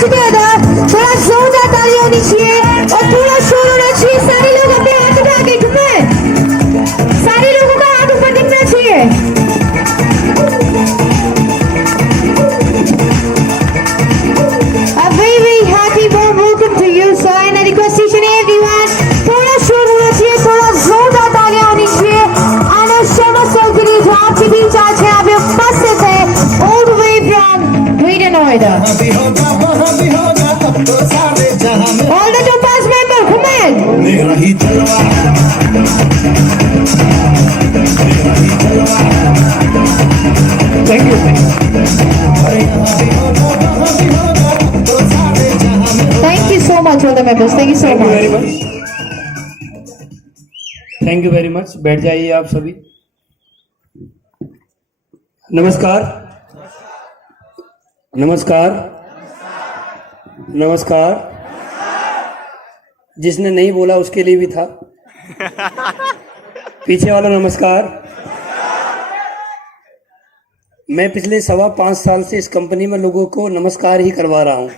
together, थोड़ा जोरदार तालियां होनी चाहिए और थोड़ा शोर होना चाहिए। सारे लोग अपने हाथ उठा के घूमें, सारे लोगों का हाथ ऊपर दिखना चाहिए। A very very happy warm welcome to you sir, and I request each and everyone थोड़ा शोर होना चाहिए, थोड़ा जोरदार तालियां होनी चाहिए। आना शर्मा सर के लिए जो आपके बीच आज है, आप उपस्थित है all the way from Greater Noida। All the Topaz member, come on! Thank you. Thank you so much all the members, thank you so Thank you very much। much. Thank you very much. बैठ जाइए आप सभी। नमस्कार, नमस्कार, नमस्कार। जिसने नहीं बोला उसके लिए भी था। पीछे वाला नमस्कार। मैं पिछले 5.25 साल से इस कंपनी में लोगों को नमस्कार ही करवा रहा हूँ,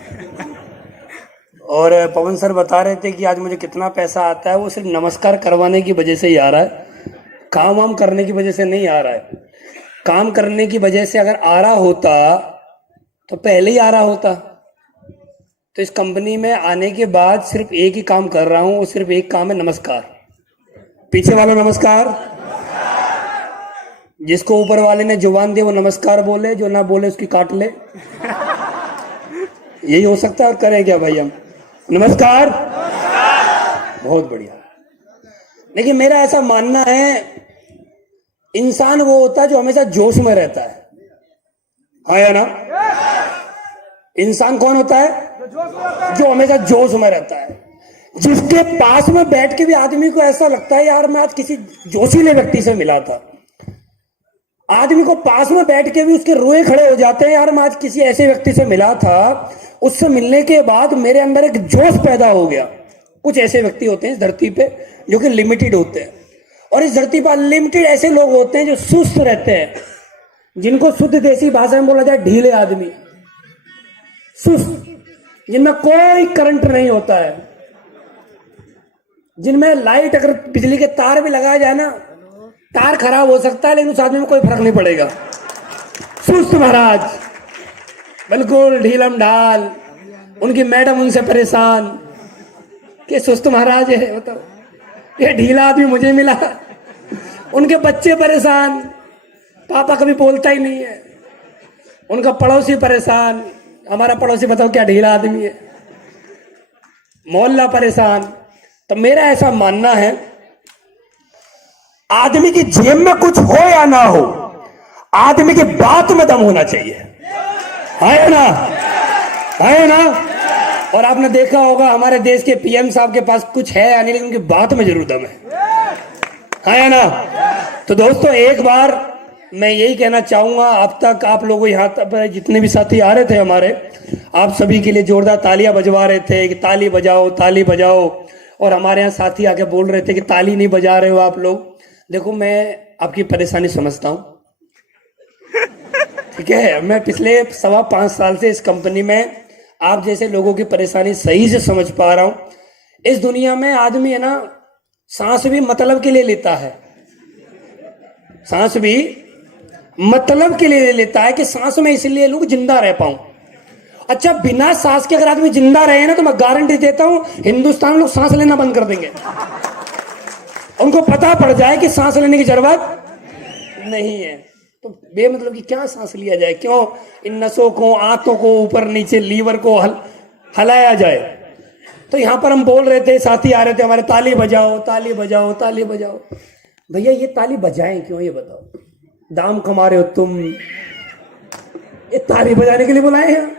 और पवन सर बता रहे थे कि आज मुझे कितना पैसा आता है, वो सिर्फ नमस्कार करवाने की वजह से ही आ रहा है, काम वाम करने की वजह से नहीं आ रहा है। काम करने की वजह से अगर आ रहा होता तो पहले ही आ रहा होता। तो इस कंपनी में आने के बाद सिर्फ एक ही काम कर रहा हूँ, वो सिर्फ एक काम है, नमस्कार। पीछे वाला नमस्कार। जिसको ऊपर वाले ने जुबान दी वो नमस्कार बोले, जो ना बोले उसकी काट ले। यही हो सकता है, और करें क्या भाई हम? नमस्कार। बहुत बढ़िया। लेकिन मेरा ऐसा मानना है, इंसान वो होता है जो हमेशा जोश में रहता है, हाँ या ना? इंसान कौन होता है? जो हमेशा जोश में रहता है, जिसके पास में बैठ के भी आदमी को ऐसा लगता है यार मैं आज किसी जोशीले व्यक्ति से मिला था। आदमी को पास में बैठ के भी उसके रोए खड़े हो जाते हैं, यार मैं आज किसी ऐसे व्यक्ति से मिला था, उससे मिलने के बाद मेरे अंदर एक जोश पैदा हो गया। कुछ ऐसे व्यक्ति होते हैं इस धरती पे जो कि लिमिटेड होते हैं, और इस धरती पर अनलिमिटेड ऐसे लोग होते हैं जो सुस्त रहते हैं, जिनको शुद्ध देसी भाषा में बोला जाए ढीले आदमी, सुस्त, जिनमें कोई करंट नहीं होता है, जिनमें लाइट अगर बिजली के तार भी लगाया जाए ना, तार खराब हो सकता है लेकिन उस आदमी में कोई फर्क नहीं पड़ेगा। सुस्त महाराज, बिल्कुल ढीलम ढाल। उनकी मैडम उनसे परेशान कि सुस्त महाराज है, बताओ ये ढीला आदमी मुझे मिला। उनके बच्चे परेशान, पापा कभी बोलता ही नहीं है। उनका पड़ोसी परेशान, हमारा पड़ोसी बताओ क्या ढीला आदमी है। मोहल्ला परेशान। तो मेरा ऐसा मानना है, आदमी की जेब में कुछ हो या ना हो, आदमी की बात में दम होना चाहिए, है ना? है ना? और आपने देखा होगा हमारे देश के पीएम साहब के पास कुछ है या नहीं, लेकिन उनकी बात में जरूर दम है ना? तो दोस्तों एक बार मैं यही कहना चाहूंगा, अब तक आप लोगों यहाँ तक जितने भी साथी आ रहे थे हमारे, आप सभी के लिए जोरदार तालियां बजवा रहे थे कि ताली बजाओ, ताली बजाओ। और हमारे यहाँ साथी आके बोल रहे थे कि ताली नहीं बजा रहे हो आप लोग। देखो मैं आपकी परेशानी समझता हूँ, ठीक है? मैं पिछले 5.25 साल से इस कंपनी में आप जैसे लोगों की परेशानी सही से समझ पा रहा हूं। इस दुनिया में आदमी है ना, सांस भी मतलब के लिए लेता है, सांस भी मतलब के लिए लेता है कि सांस में इसलिए लोग जिंदा रह पाऊं। अच्छा, बिना सांस के अगर आदमी जिंदा रहे ना, तो मैं गारंटी देता हूं हिंदुस्तान में लोग सांस लेना बंद कर देंगे। उनको पता पड़ जाए कि सांस लेने की जरूरत नहीं है, तो बेमतलब की क्या सांस लिया जाए? क्यों इन नसों को, आंतों को ऊपर नीचे, लीवर को हलाया जाए? तो यहाँ पर हम बोल रहे थे, साथी आ रहे थे हमारे, ताली बजाओ, ताली बजाओ, ताली बजाओ। भैया ये ताली बजाएं क्यों, ये बताओ? दाम कमा रहे हो तुम, ये ताली बजाने के लिए बुलाए हैं?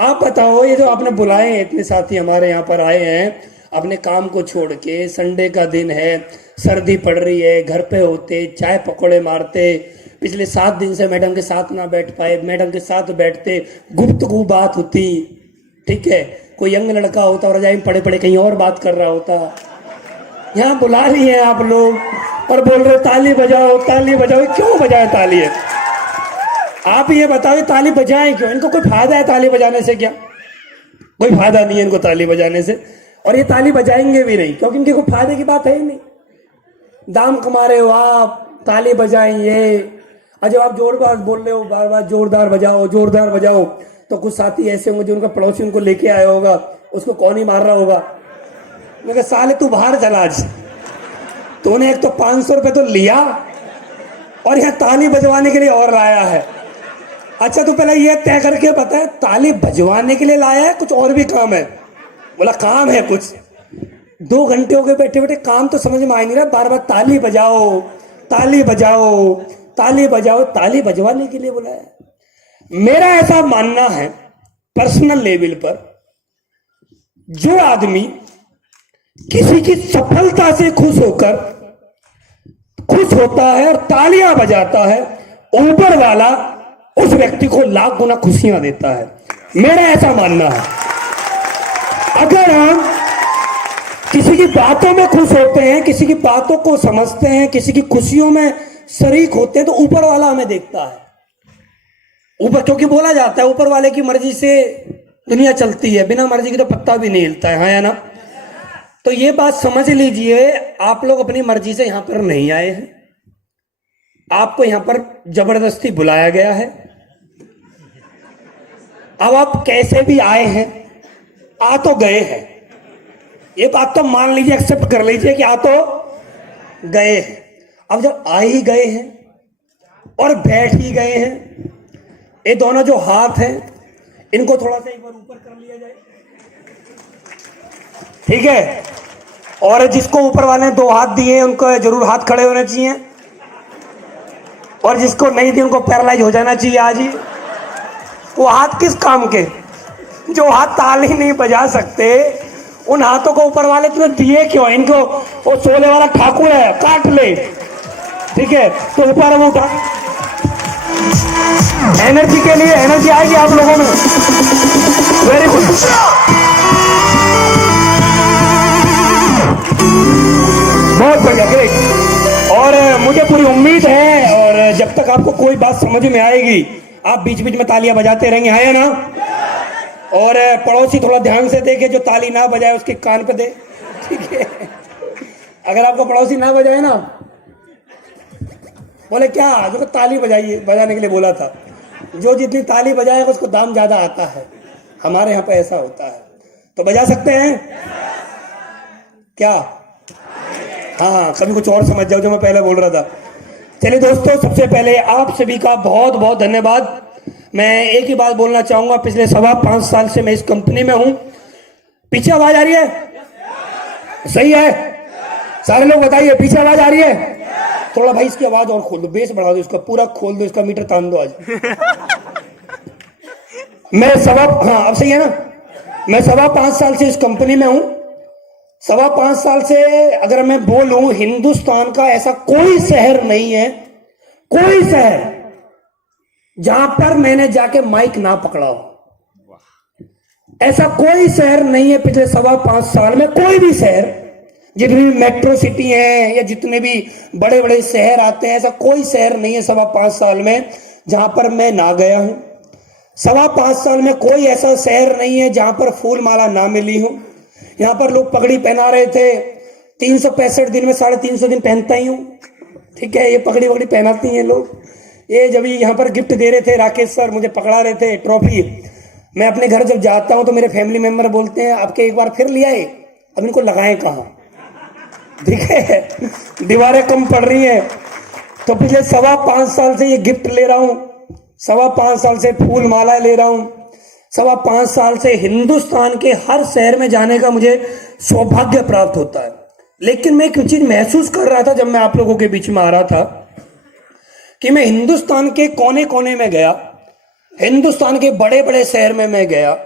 आप बताओ, ये जो आपने बुलाए हैं, इतने साथी हमारे यहाँ पर आए हैं अपने काम को छोड़ के, संडे का दिन है, सर्दी पड़ रही है, घर पे होते, चाय पकौड़े मारते, पिछले 7 दिन से मैडम के साथ ना बैठ पाए, मैडम के साथ बैठते, गुफ्तगू बात होती, ठीक है? कोई यंग लड़का होता और रजाई में पड़े पड़े कहीं और बात कर रहा होता। यहाँ बुला रही हैं आप लोग और बोल रहे ताली बजाओ, ताली बजाओ। क्यों बजाए ताली? है आप ये बताओ ये ताली बजाएं क्यों? इनको कोई फायदा है ताली बजाने से क्या? कोई फायदा नहीं है इनको ताली बजाने से, और ये ताली बजाएंगे भी नहीं क्योंकि इनके कोई फायदे की बात है ही नहीं। दाम कमा रहे हो आप, ताली बजाएंगे, और जब आप जोरदार बोल रहे हो बार बार जोरदार बजाओ, तो कुछ साथी ऐसे होंगे जो उनका पड़ोसी उनको लेके आया होगा, उसको कौन ही मार रहा होगा, मैं कहा साले तू बाहर चला आज, तूने एक तो 500 रुपये तो लिया और यहाँ ताली बजवाने के लिए और लाया है। अच्छा तू पहले ये तय करके बता, ताली बजवाने के लिए लाया है कुछ और भी काम है? बोला काम है कुछ। 2 घंटे हो गए बैठे बैठे, काम तो समझ में आ नहीं रहा, बार बार ताली बजाओ ताली बजाओ ताली बजाओ, ताली बजवाने के लिए बुलाया। मेरा ऐसा मानना है पर्सनल लेवल पर, जो आदमी किसी की सफलता से खुश होता है और तालियां बजाता है, ऊपर वाला उस व्यक्ति को लाख गुना खुशियां देता है। मेरा ऐसा मानना है। अगर हम किसी की बातों में खुश होते हैं, किसी की बातों को समझते हैं, किसी की खुशियों में शरीक होते हैं, तो ऊपर वाला हमें देखता है। ऊपर, क्योंकि बोला जाता है ऊपर वाले की मर्जी से दुनिया चलती है, बिना मर्जी की तो पत्ता भी नहीं हिलता है, हाँ या ना? तो ये बात समझ लीजिए, आप लोग अपनी मर्जी से यहां पर नहीं आए हैं, आपको यहां पर जबरदस्ती बुलाया गया है। अब आप कैसे भी आए हैं, आ तो गए हैं, ये बात तो मान लीजिए, एक्सेप्ट कर लीजिए कि आ तो गए हैं। अब जब आ ही गए हैं और बैठ ही गए हैं, ये दोनों जो हाथ हैं इनको थोड़ा सा एक बार ऊपर कर लिया जाए, ठीक है? और जिसको ऊपर वाले ने 2 हाथ दिए उनको जरूर हाथ खड़े होने चाहिए, और जिसको नहीं दिए उनको पैरालाइज हो जाना चाहिए आज ही। वो हाथ किस काम के? जो हाथ ताली नहीं बजा सकते, उन हाथों को ऊपर वाले तुमने दिए क्यों? इनको वो सोले वाला ठाकुर है, काट ले, ठीक है? तो ऊपर वो उठा, एनर्जी के लिए एनर्जी आएगी आप लोगों में। वेरी गुड, बहुत बढ़िया, ग्रेट। और मुझे पूरी उम्मीद है, और जब तक आपको कोई बात समझ में आएगी आप बीच बीच में तालियां बजाते रहेंगे, है ना? और पड़ोसी थोड़ा ध्यान से देखे, जो ताली ना बजाए उसके कान पे दे, ठीक है? अगर आपको पड़ोसी ना बजाए ना, बोले क्या जो ताली बजाइए, बजाने के लिए बोला था, जो जितनी ताली बजाएगा उसको दाम ज्यादा आता है। हमारे यहाँ पे ऐसा होता है, तो बजा सकते हैं क्या? हाँ, कभी कुछ और समझ जाओ जो मैं पहले बोल रहा था। चलिए दोस्तों, सबसे पहले आप सभी का बहुत बहुत धन्यवाद। मैं एक ही बात बोलना चाहूंगा, पिछले 5.25 साल से मैं इस कंपनी में हूं। पीछे आवाज आ रही है? सही है? सारे लोग बताइए, पीछे आवाज आ रही है? थोड़ा भाई इसकी आवाज और खोल दो, बेस बढ़ा दो, इसका पूरा खोल दो, इसका मीटर तान दो आज। मैं हाँ अब सही है ना? मैं 5.25 साल से इस कंपनी में हूं। 5.25 साल से अगर मैं बोलूं, हिंदुस्तान का ऐसा कोई शहर नहीं है, कोई शहर जहां पर मैंने जाके माइक ना पकड़ा हो। ऐसा कोई शहर नहीं है पिछले 5.25 साल में, कोई भी शहर, जितनी भी मेट्रो सिटी है या जितने भी बड़े बड़े शहर आते हैं, ऐसा कोई शहर नहीं है 5.25 साल में जहां पर मैं ना गया हूं। 5.25 साल में कोई ऐसा शहर नहीं है जहां पर फूल माला ना मिली हो। यहाँ पर लोग पगड़ी पहना रहे थे, 365 दिन में 350 दिन पहनता ही हूँ, ठीक है? ये पगड़ी वगड़ी पहनाती हैं लोग। ये जब यहाँ पर गिफ्ट दे रहे थे, राकेश सर मुझे पकड़ा रहे थे ट्रॉफी, मैं अपने घर जब जाता हूँ तो मेरे फैमिली मेंबर बोलते हैं आपके एक बार फिर लिया है, अब इनको लगाएं कहाँ, ठीक है? दीवारें कम पड़ रही हैं। तो पिछले 5.25 साल से ये गिफ्ट ले रहा हूँ, 5.25 साल से फूल माला ले रहा हूँ, 5.25 साल से हिंदुस्तान के हर शहर में जाने का मुझे सौभाग्य प्राप्त होता है। लेकिन मैं एक चीज महसूस कर रहा था जब मैं आप लोगों के बीच में आ रहा था, कि मैं हिंदुस्तान के कोने कोने में गया, हिंदुस्तान के बड़े बड़े शहर में मैं गया।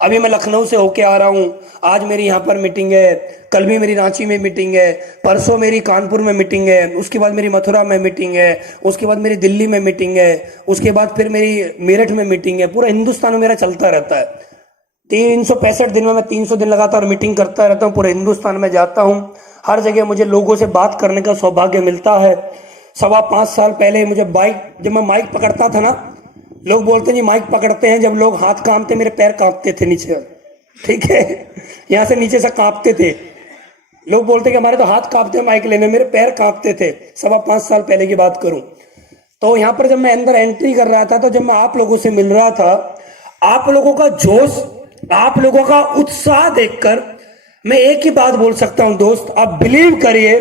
अभी मैं लखनऊ से होके आ रहा हूँ, आज मेरी यहाँ पर मीटिंग है, कल भी मेरी रांची में मीटिंग है, परसों मेरी कानपुर में मीटिंग है, उसके बाद मेरी मथुरा में मीटिंग है, उसके बाद मेरी दिल्ली में मीटिंग है, उसके बाद फिर मेरी मेरठ में मीटिंग है। पूरा हिंदुस्तान में मेरा चलता रहता है। 365 दिन में मैं 300 दिन लगातार मीटिंग करता रहता हूँ, पूरे हिंदुस्तान में जाता हूँ। हर जगह मुझे लोगों से बात करने का सौभाग्य मिलता है। 5.25 साल पहले मुझे जब मैं माइक पकड़ता था ना, लोग बोलते हैं जी माइक पकड़ते हैं, जब लोग हाथ कांपते मेरे पैर कांपते थे नीचे, ठीक है, यहाँ से नीचे से कांपते थे। लोग बोलते कि हमारे तो हाथ कांपते हैं माइक लेने, मेरे पैर कांपते थे। 5.25 साल पहले की बात करूं तो यहाँ पर जब मैं अंदर एंट्री कर रहा था, तो जब मैं आप लोगों से मिल रहा था, आप लोगों का जोश, आप लोगों का उत्साह देखकर मैं एक ही बात बोल सकता हूं दोस्त, आप बिलीव करिए,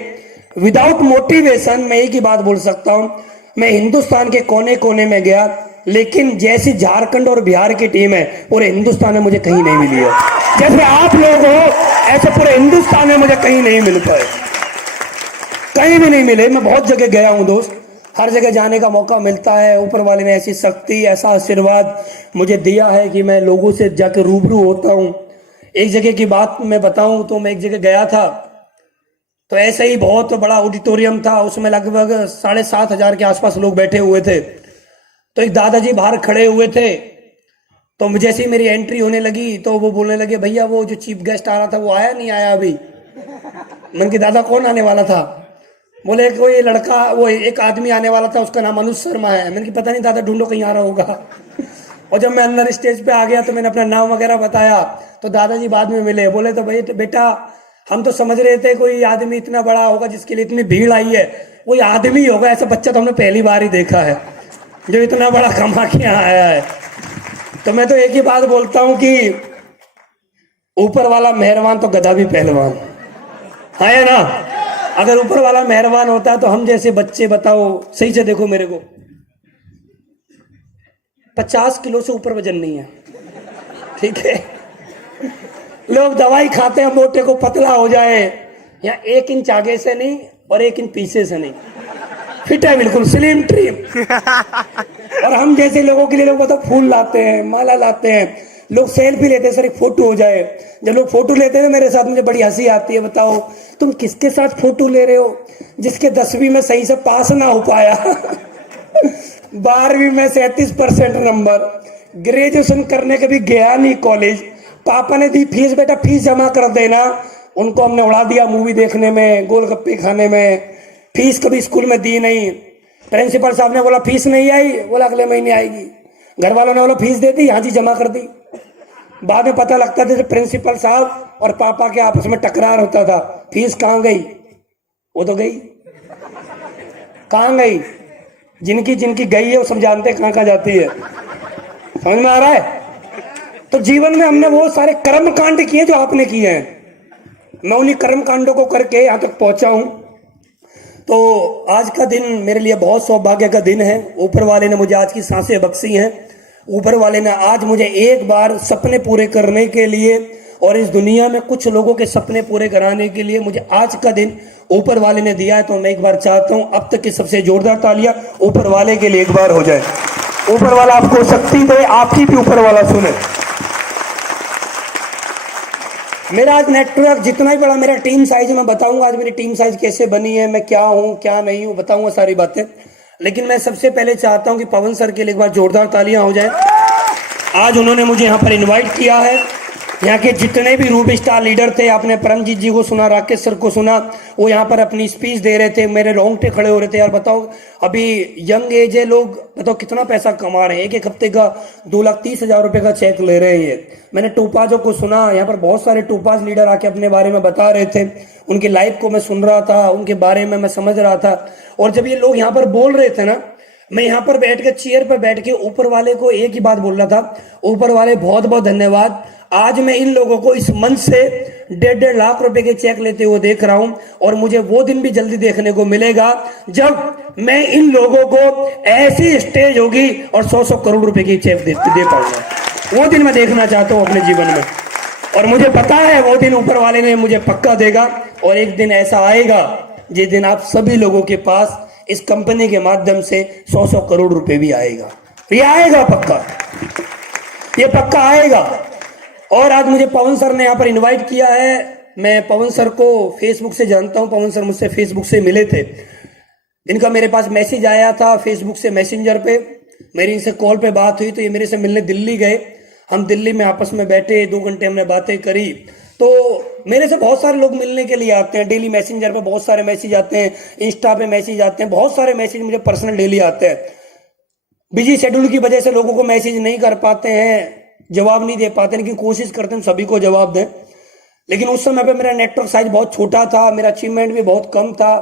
विदाउट मोटिवेशन मैं एक ही बात बोल सकता हूं, मैं हिंदुस्तान के कोने कोने में गया, लेकिन जैसी झारखंड और बिहार की टीम है पूरे हिंदुस्तान में मुझे कहीं नहीं मिली है। जैसे आप लोग हो ऐसे पूरे हिंदुस्तान में मुझे कहीं नहीं मिल पाए, कहीं भी नहीं मिले। मैं बहुत जगह गया हूं दोस्त, हर जगह जाने का मौका मिलता है। ऊपर वाले ने ऐसी शक्ति, ऐसा आशीर्वाद मुझे दिया है कि मैं लोगों से जाकर रूबरू होता हूं। एक जगह की बात मैं बताऊं तो मैं एक जगह गया था, तो ऐसे ही बहुत बड़ा ऑडिटोरियम था, उसमें लगभग 7,500 के आसपास लोग बैठे हुए थे। तो एक दादाजी बाहर खड़े हुए थे, तो जैसे ही मेरी एंट्री होने लगी तो वो बोलने लगे, भैया वो जो चीफ गेस्ट आ रहा था वो आया नहीं आया अभी। मन की दादा कौन आने वाला था? बोले कोई लड़का, वो एक आदमी आने वाला था, उसका नाम अनुज शर्मा है। मैंने कि पता नहीं दादा, ढूंढो कहीं आ रहा होगा। और जब मैं अंदर स्टेज पे आ गया तो मैंने अपना नाम वगैरह बताया, तो दादाजी बाद में मिले, बोले तो भाई बेटा हम तो समझ रहे थे कोई आदमी इतना बड़ा होगा जिसके लिए इतनी भीड़ आई है, कोई आदमी होगा, ऐसा बच्चा तो हमने पहली बार ही देखा है जो इतना बड़ा कमा के यहाँ आया है। तो मैं तो एक ही बात बोलता हूं कि ऊपर वाला मेहरबान तो गधा भी पहलवान है ना। अगर ऊपर वाला मेहरबान होता तो हम जैसे बच्चे, बताओ सही से देखो मेरे को, 50 किलो से ऊपर वजन नहीं है, ठीक है। लोग दवाई खाते हैं मोटे को पतला हो जाए, या 1 इंच आगे से नहीं और 1 इंच पीछे से नहीं, फिट है बिल्कुल, स्लिम ट्रिम। और हम जैसे लोगों के लिए लोग बताओ फूल लाते हैं, माला लाते हैं, लोग सेल्फी लेते हैं, सर एक फोटो हो जाए। जब लोग फोटो लेते हैं मेरे साथ, मुझे बड़ी हंसी आती है। बताओ तुम किसके साथ फोटो ले रहे हो? जिसके 10वीं में सही से पास ना हो पाया, 12वीं में 37% नंबर, ग्रेजुएशन करने के भी गया नहीं कॉलेज, पापा ने दी फीस, बेटा फीस जमा कर देना, उनको हमने उड़ा दिया मूवी देखने में, गोलगप्पे खाने में, फीस कभी स्कूल में दी नहीं। प्रिंसिपल साहब ने बोला फीस नहीं आई, बोला अगले महीने आएगी। घर वालों ने बोला फीस दे दी, हाँ जी जमा कर दी। बाद में पता लगता था प्रिंसिपल साहब और पापा के आपस में टकरार होता था, फीस कहाँ गई? वो तो गई, कहाँ गई? जिनकी जिनकी गई है वो सब जानते हैं कहाँ कहाँ जाती है, समझ में आ रहा है? तो जीवन में हमने वो सारे कर्म कांड किए जो आपने किए हैं, मैं उन्हीं कर्म कांडों को करके यहाँ तक पहुंचा हूं। तो आज का दिन मेरे लिए बहुत सौभाग्य का दिन है। ऊपर वाले ने मुझे आज की सांसें बख्शी हैं, ऊपर वाले ने आज मुझे एक बार सपने पूरे करने के लिए और इस दुनिया में कुछ लोगों के सपने पूरे कराने के लिए मुझे आज का दिन ऊपर वाले ने दिया है। तो मैं एक बार चाहता हूं अब तक की सबसे जोरदार तालियां ऊपर वाले के लिए एक बार हो जाए। ऊपर वाला आपको शक्ति दे, आपकी भी ऊपर वाला सुने। मेरा आज नेटवर्क जितना ही बड़ा, मेरा टीम साइज मैं बताऊंगा आज मेरी टीम साइज कैसे बनी है, मैं क्या हूं क्या नहीं हूं, बताऊंगा सारी बातें। लेकिन मैं सबसे पहले चाहता हूं कि पवन सर के लिए एक बार जोरदार तालियां हो जाए। आज उन्होंने मुझे यहाँ पर इनवाइट किया है। यहाँ के जितने भी रूप स्टार लीडर थे, आपने परमजीत जी को सुना, राकेश सर को सुना, वो यहाँ पर अपनी स्पीच दे रहे थे, मेरे रोंगटे खड़े हो रहे थे। यार बताओ अभी यंग एज है, लोग बताओ कितना पैसा कमा रहे हैं, एक हफ्ते का 2,30,000 रुपए का चेक ले रहे हैं ये। मैंने टोपाजों को सुना, यहाँ पर बहुत सारे टोपाज लीडर आके अपने बारे में बता रहे थे, उनकी लाइफ को मैं सुन रहा था, उनके बारे में मैं समझ रहा था। और जब ये लोग यहाँ पर बोल रहे थे ना, मैं यहाँ पर बैठ के चेयर पर बैठ के ऊपर वाले को एक ही बात बोल रहा था, ऊपर वाले बहुत बहुत धन्यवाद। आज मैं इन लोगों को इस मंच से 1.5 लाख रुपए के चेक लेते हुए देख रहा हूं, और मुझे वो दिन भी जल्दी देखने को मिलेगा जब मैं इन लोगों को ऐसी स्टेज होगी और 100-100 करोड़ रुपए की चेक दे पाऊंगा। वो दिन मैं देखना चाहता हूं अपने जीवन में, और मुझे पता है वो दिन ऊपर वाले ने मुझे पक्का देगा। और एक दिन ऐसा आएगा जिस दिन आप सभी लोगों के पास इस कंपनी के माध्यम से 100-100 करोड़ रुपए भी आएगा। ये आएगा पक्का, ये पक्का आएगा। और आज मुझे पवन सर ने यहाँ पर इनवाइट किया है। मैं पवन सर को फेसबुक से जानता हूँ, पवन सर मुझसे फेसबुक से मिले थे, इनका मेरे पास मैसेज आया था फेसबुक से मैसेंजर पे, मेरी इनसे कॉल पे बात हुई, तो ये मेरे से मिलने दिल्ली गए। हम दिल्ली में आपस में बैठे, 2 घंटे हमने बातें करी। तो मेरे से बहुत सारे लोग मिलने के लिए आते हैं, डेली मैसेंजर पे बहुत सारे मैसेज आते हैं, इंस्टा पे मैसेज आते हैं, बहुत सारे मैसेज मुझे पर्सनल डेली आते हैं। बिजी शेड्यूल की वजह से लोगों को मैसेज नहीं कर पाते हैं, जवाब नहीं दे पाते, लेकिन कोशिश करते हैं सभी को जवाब दें। लेकिन उस समय पे मेरा नेटवर्क साइज बहुत छोटा था, मेरा अचीवमेंट भी बहुत कम था।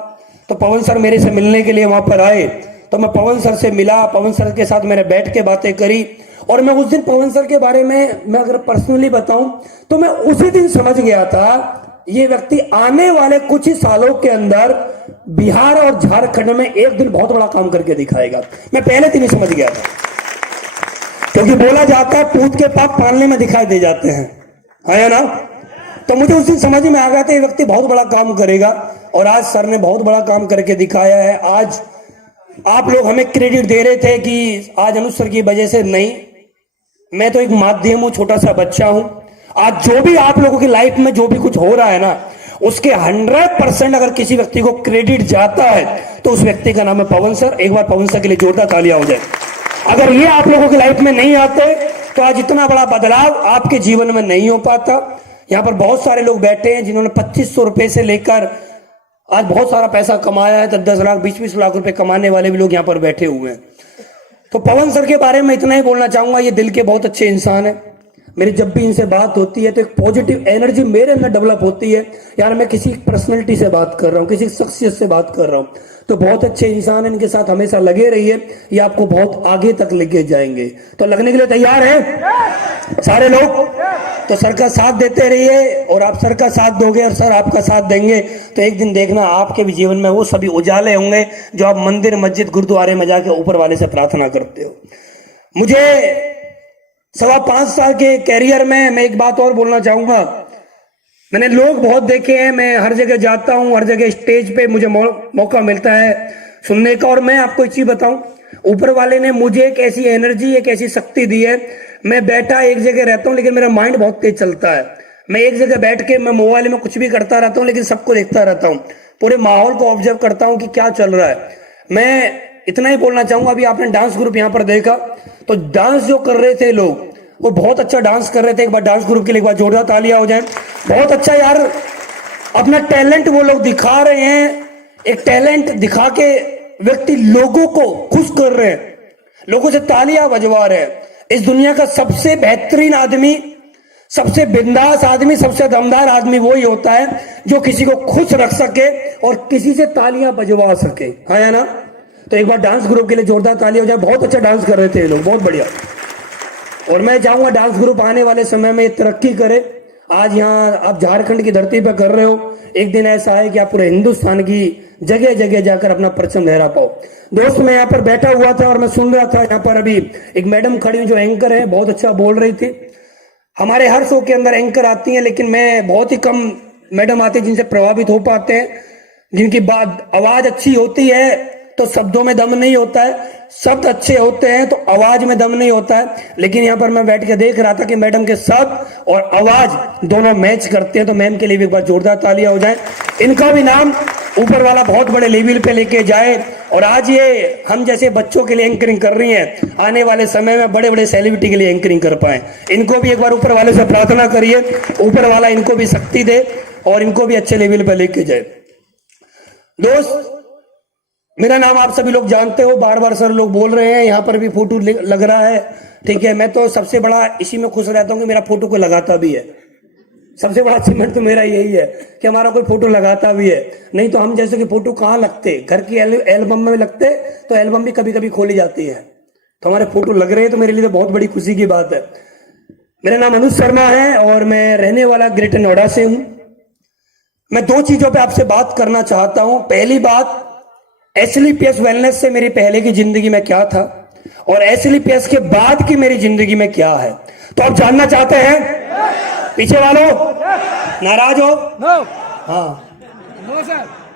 तो पवन सर मेरे से मिलने के लिए वहां पर आए, तो मैं पवन सर से मिला, पवन सर के साथ मैंने बैठ के बातें करी। और मैं उस दिन पवन सर के बारे में मैं अगर पर्सनली बताऊं तो मैं उसी दिन समझ गया था ये व्यक्ति आने वाले कुछ ही सालों के अंदर बिहार और झारखंड में एक दिन बहुत बड़ा काम करके दिखाएगा। मैं पहले दिन ही समझ गया था, क्योंकि बोला जाता है पूत के पाप पालने में दिखाई दे जाते हैं, है ना। तो मुझे उस दिन समझ में आ गया था ये व्यक्ति बहुत बड़ा काम करेगा, और आज सर ने बहुत बड़ा काम करके दिखाया है। आज आप लोग हमें क्रेडिट दे रहे थे कि आज अनुज सर की वजह से, नहीं, मैं तो एक माध्यम हूं, छोटा सा बच्चा हूं। आज जो भी आप लोगों की लाइफ में जो भी कुछ हो रहा है ना, उसके 100% अगर किसी व्यक्ति को क्रेडिट जाता है तो उस व्यक्ति का नाम है पवन सर। एक बार पवन सर के लिए जोरदार तालियां हो जाए। अगर ये आप लोगों की लाइफ में नहीं आते तो आज इतना बड़ा बदलाव आपके जीवन में नहीं हो पाता। यहां पर बहुत सारे लोग बैठे हैं जिन्होंने 2500 रुपए से लेकर आज बहुत सारा पैसा कमाया है, 10-10 लाख 20-20 लाख रुपए कमाने वाले भी लोग यहां पर बैठे हुए हैं। तो पवन सर के बारे में इतना ही बोलना चाहूंगा, ये दिल के बहुत अच्छे इंसान है। मेरी जब भी इनसे बात होती है तो एक पॉजिटिव एनर्जी मेरे अंदर डेवलप होती है, यार मैं किसी पर्सनैलिटी से बात कर रहा हूँ, किसी शख्सियत से बात कर रहा हूँ। तो बहुत अच्छे इंसान है, इनके साथ हमेशा लगे रहिए, ये आपको बहुत आगे तक लेके जाएंगे। तो लगने के लिए तैयार है सारे लोग? तो सर का साथ देते रहिए, और आप सर का साथ दोगे और सर आपका साथ देंगे तो एक दिन देखना आपके भी जीवन में वो सभी उजाले होंगे जो आप मंदिर मस्जिद गुरुद्वारे में जाके ऊपर वाले से प्रार्थना करते हो। मुझे 5.25 साल के कैरियर में मैं एक बात और बोलना चाहूंगा। मैंने लोग बहुत देखे हैं, मैं हर जगह जाता हूं, हर जगह स्टेज पे मुझे मौका मिलता है सुनने का। और मैं आपको एक चीज बताऊं, ऊपर वाले ने मुझे एक ऐसी एनर्जी, एक ऐसी शक्ति दी है। मैं बैठा एक जगह रहता हूं लेकिन मेरा माइंड बहुत तेज चलता है। मैं एक जगह बैठ के मैं मोबाइल में कुछ भी करता रहता हूं, लेकिन सबको देखता रहता हूं, पूरे माहौल को ऑब्जर्व करता हूं कि क्या चल रहा है। मैं इतना ही बोलना चाहूंगा, अभी आपने डांस ग्रुप यहां पर देखा, तो डांस जो कर रहे थे लोग वो बहुत अच्छा डांस कर रहे थे। एक बार डांस ग्रुप के लिए एक बार जोरदार तालियां हो जाए। बहुत अच्छा यार, अपना टैलेंट वो लोग दिखा रहे हैं। एक टैलेंट दिखा के व्यक्ति लोगों को खुश कर रहे हैं, लोगों से तालियां बजवा रहे हैं। इस दुनिया का सबसे बेहतरीन आदमी, सबसे बिंदास आदमी, सबसे दमदार आदमी वही होता है जो किसी को खुश रख सके और किसी से तालियां बजवा सके, है ना। तो एक बार डांस ग्रुप के लिए जोरदार तालियां हो जाए। बहुत अच्छा डांस कर रहे थे ये लोग, बहुत बढ़िया। और मैं चाहूंगा डांस ग्रुप आने वाले समय में तरक्की करे। आज यहाँ आप झारखंड की धरती पर कर रहे हो, एक दिन ऐसा है कि आप पूरे हिंदुस्तान की जगह जगह जाकर अपना परचम लहरा पाओ। दोस्त, मैं यहाँ पर बैठा हुआ था और मैं सुन रहा था, यहाँ पर अभी एक मैडम खड़ी हुई जो एंकर है, बहुत अच्छा बोल रही थी। हमारे हर शो के अंदर एंकर आती हैं, लेकिन मैं बहुत ही कम मैडम आती है जिनसे प्रभावित हो पाते हैं, जिनकी बात आवाज अच्छी होती है तो शब्दों में दम नहीं होता है, शब्द अच्छे होते हैं तो आवाज में दम नहीं होता है। लेकिन यहाँ पर मैं बैठ के देख रहा था कि मैडम के शब्द और आवाज दोनों मैच करते हैं। तो मैम के लिए भी एक बार जोरदार तालियां हो जाए। इनका भी नाम ऊपर वाला बहुत बड़े लेवल पे लेके जाए। और आज ये हम जैसे बच्चों के लिए एंकरिंग कर रही हैं, आने वाले समय में बड़े बड़े सेलिब्रिटी के लिए एंकरिंग कर पाए। इनको भी एक बार ऊपर वाले से प्रार्थना करिए, ऊपर वाला इनको भी शक्ति दे और इनको भी अच्छे लेवल पे लेके जाए। दोस्त, मेरा नाम आप सभी लोग जानते हो, बार बार सर लोग बोल रहे हैं, यहाँ पर भी फोटो लग रहा है, ठीक है। मैं तो सबसे बड़ा इसी में खुश रहता हूँ कि मेरा फोटो कोई लगाता भी है। सबसे बड़ा अचीवमेंट तो मेरा यही है कि हमारा कोई फोटो लगाता भी है। नहीं तो हम जैसे कि फोटो कहाँ लगते, घर की एल्बम में लगते तो एल्बम भी कभी कभी खोली जाती है। तो हमारे फोटो लग रहे हैं तो मेरे लिए तो बहुत बड़ी खुशी की बात है। मेरा नाम अनुज शर्मा है और मैं रहने वाला ग्रेटर नोएडा से हूं। मैं 2 चीजों पे आपसे बात करना चाहता हूं। पहली बात, एसएलपीएस वेलनेस से मेरी पहले की जिंदगी में क्या था और एसएलपीएस के बाद की मेरी जिंदगी में क्या है। तो आप जानना चाहते हैं? पीछे वालों नाराज हो? हाँ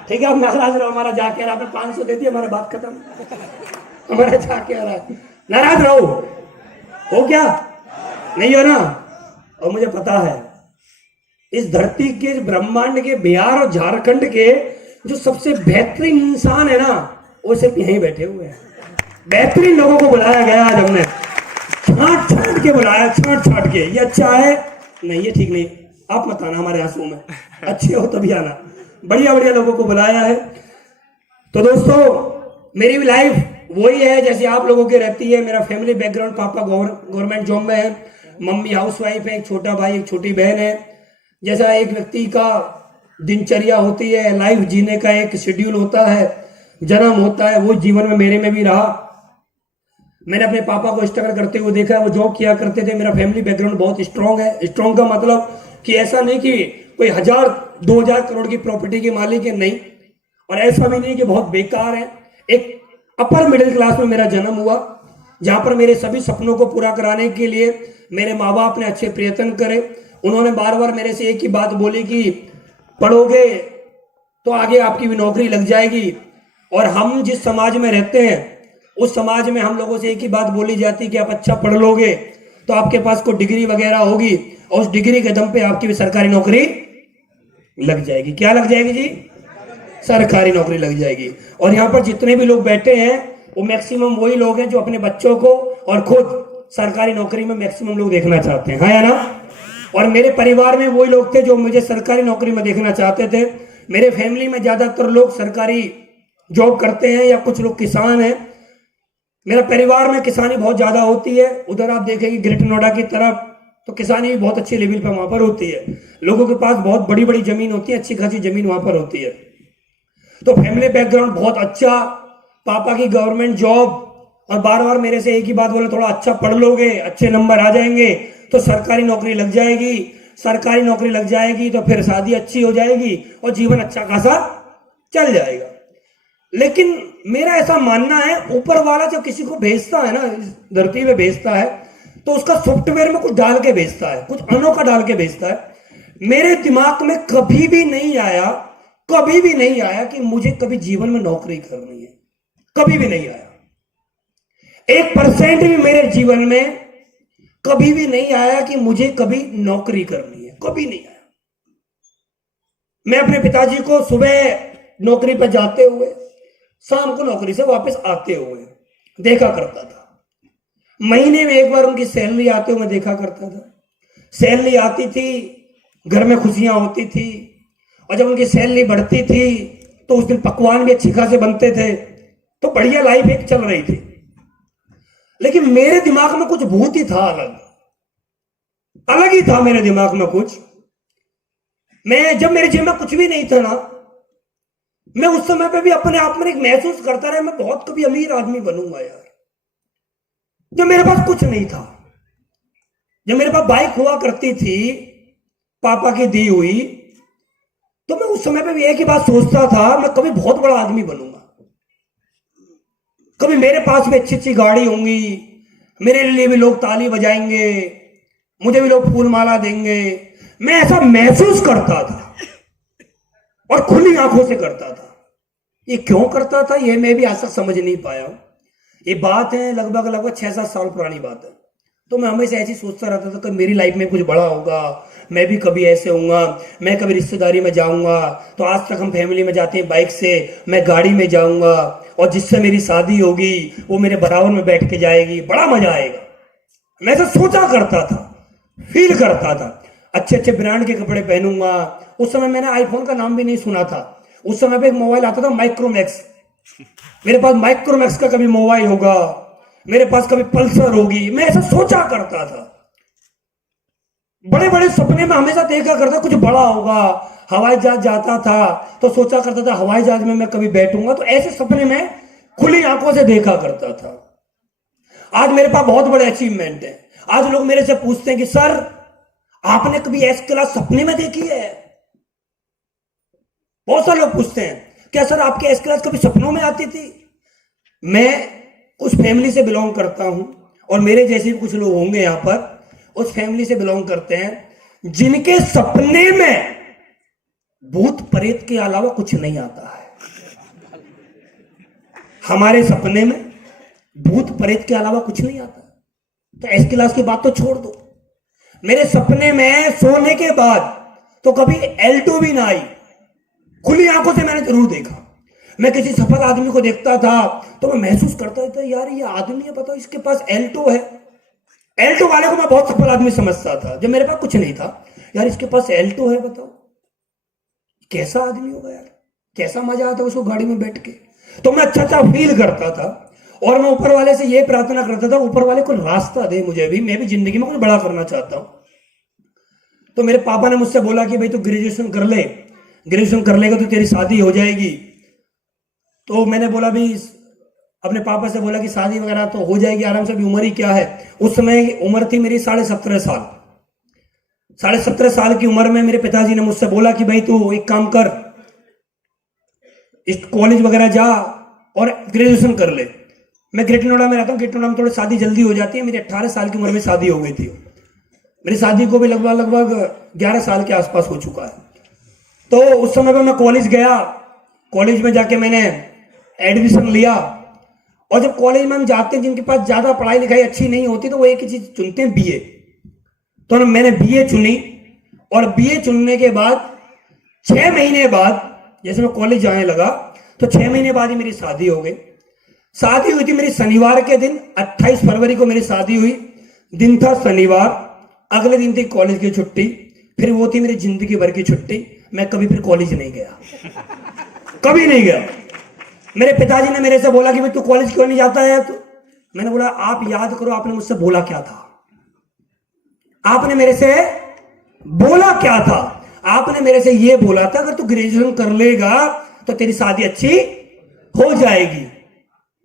ठीक है, आप नाराज रहो, हमारा जाके आपने 500 दे दिया, हमारा बात खत्म, हमारा जाके आ रहा है। नाराज रहो, हो क्या? नहीं हो ना? और मुझे पता है इस धरती के, ब्रह्मांड के, बिहार और झारखंड के जो सबसे बेहतरीन इंसान है ना, वो सिर्फ यहीं बैठे हुए हैं। बेहतरीन लोगों को बुलाया गया आज हमने, छांट छांट के बुलाया, छांट छांट के। ये अच्छा है? नहीं, ये ठीक नहीं, आप मत आना हमारे आंसू में, अच्छे हो तभी आना। बढ़िया बढ़िया लोगों को बुलाया है। तो दोस्तों, मेरी भी लाइफ वही है जैसे आप लोगों की रहती है। मेरा फैमिली बैकग्राउंड, पापा गवर्नमेंट जॉब में है, मम्मी हाउसवाइफ है, एक छोटा भाई एक छोटी बहन है। जैसा एक व्यक्ति का दिनचर्या होती है, लाइफ जीने का एक शेड्यूल होता है, जन्म होता है, वो जीवन में मेरे में भी रहा। मैंने अपने पापा को स्ट्रगल करते हुए देखा है, वो जॉब किया करते थे। मेरा फैमिली बैकग्राउंड बहुत स्ट्रांग है। स्ट्रांग का मतलब कि ऐसा नहीं कि कोई 1000-2000 करोड़ की प्रॉपर्टी के मालिक है, नहीं, और ऐसा भी नहीं कि बहुत बेकार है। एक अपर मिडिल क्लास में मेरा जन्म हुआ, जहां पर मेरे सभी सपनों को पूरा कराने के लिए मेरे माँ बाप ने अच्छे प्रयत्न करे। उन्होंने बार बार मेरे से एक ही बात बोली कि पढ़ोगे तो आगे आपकी भी नौकरी लग जाएगी। और हम जिस समाज में रहते हैं उस समाज में हम लोगों से एक ही बात बोली जाती कि आप अच्छा पढ़ लोगे तो आपके पास कोई डिग्री वगैरह होगी और उस डिग्री के दम पे आपकी भी सरकारी नौकरी लग जाएगी। क्या लग जाएगी जी? सरकारी नौकरी लग जाएगी। और यहाँ पर जितने भी लोग बैठे हैं वो मैक्सिमम वही लोग हैं जो अपने बच्चों को और खुद सरकारी नौकरी में मैक्सिमम लोग देखना चाहते हैं, हाँ या ना? और मेरे परिवार में वही लोग थे जो मुझे सरकारी नौकरी में देखना चाहते थे। मेरे फैमिली में ज्यादातर लोग सरकारी जॉब करते हैं या कुछ लोग किसान हैं। मेरा परिवार में किसानी बहुत ज्यादा होती है। उधर आप देखेंगे ग्रेटर नोएडा की तरफ तो किसानी भी बहुत अच्छी लेवल पर वहां पर होती है। लोगों के पास बहुत बड़ी बड़ी जमीन होती है, अच्छी खासी जमीन वहां पर होती है। तो फैमिली बैकग्राउंड बहुत अच्छा, पापा की गवर्नमेंट जॉब, और बार बार मेरे से एक ही बात बोले, थोड़ा अच्छा पढ़ लोगे, अच्छे नंबर आ जाएंगे तो सरकारी नौकरी लग जाएगी। सरकारी नौकरी लग जाएगी तो फिर शादी अच्छी हो जाएगी और जीवन अच्छा खासा चल जाएगा। लेकिन मेरा ऐसा मानना है, ऊपर वाला जब किसी को भेजता है ना, इस धरती पे भेजता है, तो उसका सॉफ्टवेयर में कुछ डाल के भेजता है, कुछ अनोखा डाल के भेजता है। मेरे दिमाग में कभी भी नहीं आया कि मुझे कभी जीवन में नौकरी करनी है, कभी भी नहीं आया। 1% भी मेरे जीवन में कभी भी नहीं आया कि मुझे कभी नौकरी करनी है, कभी नहीं आया। मैं अपने पिताजी को सुबह नौकरी पर जाते हुए, शाम को नौकरी से वापस आते हुए देखा करता था। महीने में एक बार उनकी सैलरी आते हुए मैं देखा करता था। सैलरी आती थी, घर में खुशियां होती थी, और जब उनकी सैलरी बढ़ती थी तो उस दिन पकवान भी अच्छी खासे बनते थे, तो बढ़िया लाइफ एक चल रही थी। लेकिन मेरे दिमाग में कुछ भूत ही था, अलग ही था मेरे दिमाग में कुछ। जब मेरे जेब में कुछ भी नहीं था ना, मैं उस समय पे भी अपने आप में एक महसूस करता रहा, मैं बहुत कभी अमीर आदमी बनूंगा यार। जब मेरे पास कुछ नहीं था, जब मेरे पास बाइक हुआ करती थी पापा की दी हुई, तो मैं उस समय पे भी एक ही बात सोचता था, मैं कभी बहुत बड़ा आदमी बनूंगा, कभी मेरे पास भी अच्छी अच्छी गाड़ी होंगी, मेरे लिए भी लोग ताली बजाएंगे, मुझे भी लोग फूल माला देंगे। मैं ऐसा महसूस करता था और खुली आंखों से करता था। ये क्यों करता था ये मैं भी आज तक समझ नहीं पाया हूं। ये बात है लगभग 6-7 साल पुरानी बात है। तो मैं हमेशा ऐसी सोचता रहता था कि मेरी लाइफ में कुछ बड़ा होगा, मैं भी कभी ऐसे होऊंगा, मैं कभी रिश्तेदारी में जाऊंगा तो आज तक हम फैमिली में जाते हैं बाइक से, मैं गाड़ी में जाऊंगा, और जिससे मेरी शादी होगी वो मेरे बराबर में बैठ के जाएगी, बड़ा मजा आएगा। मैं ऐसा सोचा करता था, फील करता था। अच्छे अच्छे ब्रांड के कपड़े पहनूंगा। उस समय मैंने आईफोन का नाम भी नहीं सुना था। उस समय पे एक मोबाइल आता था माइक्रोमैक्स, मेरे पास माइक्रोमैक्स का कभी मोबाइल होगा, मेरे पास कभी पल्सर होगी। मैं ऐसा सोचा करता था, बड़े बड़े सपने में हमेशा देखा करता कुछ बड़ा होगा। हवाई जहाज जाता था तो सोचा करता था हवाई जहाज में मैं कभी बैठूंगा, तो ऐसे सपने में खुली आंखों से देखा करता था। आज मेरे पास बहुत बड़े अचीवमेंट है। आज लोग मेरे से पूछते हैं कि सर आपने कभी एस क्लास सपने में देखी है? बहुत सारे लोग पूछते हैं क्या सर आपके एस क्लास कभी सपनों में आती थी? मैं उस फैमिली से बिलोंग करता हूं, और मेरे जैसे भी कुछ लोग होंगे यहां पर, उस फैमिली से बिलोंग करते हैं जिनके सपने में भूत प्रेत के अलावा कुछ नहीं आता है। हमारे सपने में भूत प्रेत के अलावा कुछ नहीं आता। तो एस क्लास की बात तो छोड़ दो, मेरे सपने में सोने के बाद तो कभी L2 भी ना आई। खुली आंखों से मैंने जरूर देखा। मैं किसी सफल आदमी को देखता था तो मैं महसूस करता था यार ये आदमी है, बताओ इसके पास L2 है। L2 वाले को मैं बहुत सफल आदमी समझता था जब मेरे पास कुछ नहीं था। यार इसके पास L2 है, बताओ कैसा आदमी होगा यार, कैसा मजा आता है उसको गाड़ी में बैठ के। तो मैं अच्छा अच्छा फील करता था और मैं ऊपर वाले से ये प्रार्थना करता था, ऊपर वाले को रास्ता दे मुझे भी, मैं भी जिंदगी में कुछ बड़ा करना चाहता हूं। तो मेरे पापा ने मुझसे बोला कि भाई तू ग्रेजुएशन कर ले, ग्रेजुएशन कर लेगा तो तेरी शादी हो जाएगी। तो मैंने बोला भी, अपने पापा से बोला कि शादी वगैरह तो हो जाएगी आराम से, भी उम्र ही क्या है। उस समय उम्र थी मेरी 17.5 साल। 17.5 साल की उम्र में मेरे पिताजी ने मुझसे बोला कि भाई तू एक काम कर, इस कॉलेज वगैरह जा और ग्रेजुएशन कर ले। मैं ग्रेटर नोएडा में रहता हूँ, ग्रेटर नोएडा में थोड़ी शादी जल्दी हो जाती है। मेरी 18 साल की उम्र में शादी हो गई थी। मेरी शादी को भी लगभग 11 साल के आसपास हो चुका है। तो उस समय पर मैं कॉलेज गया, कॉलेज में जाके मैंने एडमिशन लिया। और जब कॉलेज में हम जाते हैं, जिनके पास ज्यादा पढ़ाई लिखाई अच्छी नहीं होती, तो वो एक ही चीज चुनते हैं, बीए। तो मैंने बीए चुनी और बीए चुनने के बाद 6 महीने बाद जैसे मैं कॉलेज जाने लगा, तो 6 महीने बाद ही मेरी शादी हो गई। शादी हुई थी मेरी शनिवार के दिन, 28 फरवरी को मेरी शादी हुई। दिन था शनिवार, अगले दिन थी कॉलेज की छुट्टी, फिर वो थी मेरी जिंदगी भर की छुट्टी। मैं कभी फिर कॉलेज नहीं गया, कभी नहीं गया। मेरे पिताजी ने मेरे से बोला कि भाई तू कॉलेज क्यों नहीं जाता है? तो मैंने बोला आप याद करो आपने मुझसे बोला क्या था, आपने मेरे से बोला क्या था? आपने मेरे से ये बोला था अगर तू ग्रेजुएशन कर लेगा तो तेरी शादी अच्छी हो जाएगी।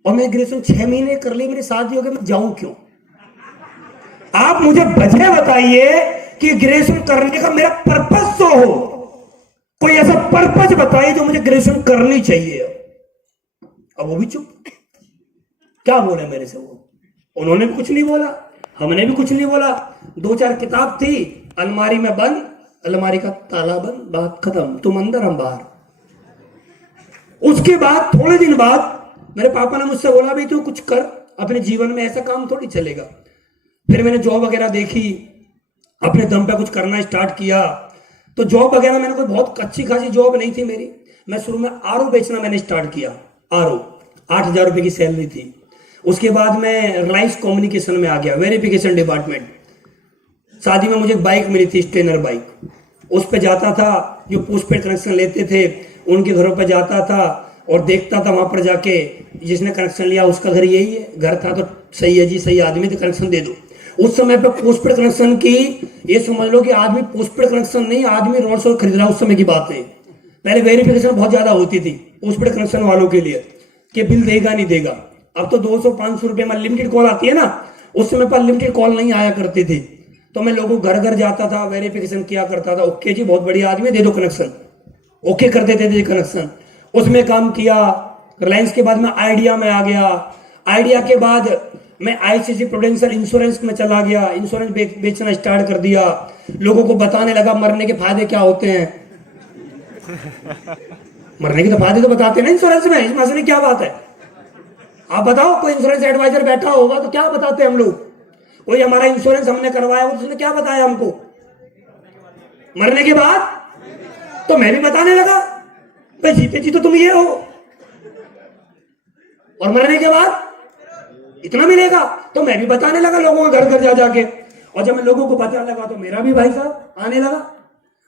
और मैं ग्रेजुएशन 6 महीने कर ली, मेरी शादी हो गई, मैं जाऊं क्यों? आप मुझे वजह बताइए कि ग्रेजुएशन करने का मेरा पर्पस तो हो, कोई ऐसा पर्पस बताइए जो मुझे ग्रेजुएशन करनी चाहिए। अब वो भी चुप, क्या बोले मेरे से वो? उन्होंने भी कुछ नहीं बोला, हमने भी कुछ नहीं बोला। 2-4 किताब थी अलमारी में बंद, अलमारी का ताला बंद, बात खत्म, तुम अंदर हम बाहर। उसके बाद थोड़े दिन बाद मेरे पापा ने मुझसे बोला भाई तू कुछ कर अपने जीवन में, ऐसा काम थोड़ी चलेगा। फिर मैंने जॉब वगैरह देखी, अपने दम पे कुछ करना स्टार्ट किया। तो जॉब वगैरह मैंने कोई बहुत अच्छी खासी जॉब नहीं थी मेरी। मैं शुरू में आरओ बेचना मैंने स्टार्ट किया, आरओ 8,000 रुपए की सैलरी थी। उसके बाद मैं रिलायंस कम्युनिकेशन में आ गया, वेरिफिकेशन डिपार्टमेंट। शादी में मुझे एक बाइक मिली थी, स्टेनर बाइक, उस पर जाता था। जो पोस्टपेड कनेक्शन लेते थे उनके घरों पर जाता था और देखता था वहां पर जाके जिसने कनेक्शन लिया उसका घर यही है, घर था तो सही है जी, सही आदमी तो कनेक्शन दे दो। उस समय पे पोस्टपेड कनेक्शन की ये समझ लो कि आदमी पोस्टपेड कनेक्शन नहीं, आदमी रोड से खरीद रहा उस समय की बात है। पहले वेरिफिकेशन बहुत ज्यादा होती थी पोस्टपेड कनेक्शन वालों के लिए कि बिल देगा नहीं देगा। अब तो 200-500 रुपए में लिमिटेड कॉल आती है ना, उस समय पर लिमिटेड कॉल नहीं आया करती थी। तो मैं लोगों घर घर जाता था, वेरिफिकेशन किया करता था। ओके जी बहुत बढ़िया आदमी, दे दो कनेक्शन, ओके कर देते थे कनेक्शन। उसमें काम किया। रिलायंस के बाद मैं आइडिया में आ गया। आइडिया के बाद मैं आईसीसी प्रूडेंशियल इंश्योरेंस में चला गया, इंश्योरेंस बेचना स्टार्ट कर दिया। लोगों को बताने लगा मरने के फायदे क्या होते हैं। मरने के तो फायदे तो बताते हैं ना इंश्योरेंस में, इस मसले क्या बात है? आप बताओ, कोई इंश्योरेंस एडवाइजर बैठा होगा तो क्या बताते हैं हम लोग? कोई हमारा इंश्योरेंस हमने करवाया उसने क्या बताया हमको मरने के बाद? तो मैं भी बताने लगा भाई जीते जी तो तुम ये हो, और मरने के बाद इतना मिलेगा। तो मैं भी बताने लगा लोगों के घर घर जा जाके। और जब मैं लोगों को बताने लगा तो मेरा भी भाई साहब आने लगा।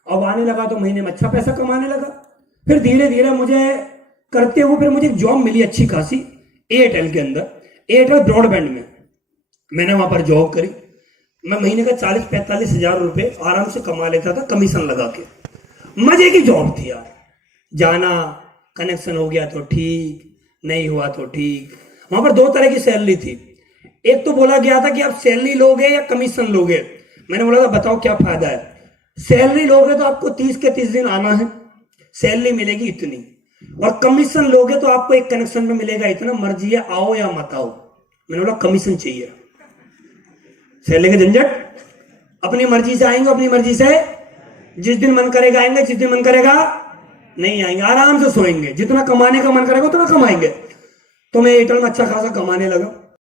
अब आने लगा तो महीने में अच्छा पैसा कमाने लगा। फिर धीरे धीरे मुझे करते हुए फिर मुझे एक जॉब मिली अच्छी खासी एयरटेल के अंदर, एयरटेल ब्रॉडबैंड में। मैंने वहां पर जॉब करी। मैं महीने का 40-45 हजार रुपए आराम से कमा लेता था कमीशन लगा के। मजे की जॉब थी यार। जाना, कनेक्शन हो गया तो ठीक, नहीं हुआ तो ठीक। वहां पर 2 तरह की सैलरी थी। एक तो बोला गया था कि आप सैलरी लोगे या कमीशन लोगे। मैंने बोला था बताओ क्या फायदा है? सैलरी लोगे तो आपको 30 के 30 दिन आना है, सैलरी मिलेगी इतनी। और कमीशन लोगे तो आपको एक कनेक्शन में मिलेगा इतना, मर्जी है आओ या मत आओ। मैंने बोला कमीशन चाहिए। सैलरी का झंझट, अपनी मर्जी से आएंगे, अपनी मर्जी से जिस दिन मन करेगा आएंगे, जिस दिन मन करेगा नहीं आएंगे, आराम से सोएंगे। जितना कमाने का मन करेगा उतना कमाएंगे। तो मैं एयरटेल में अच्छा खासा कमाने लगा।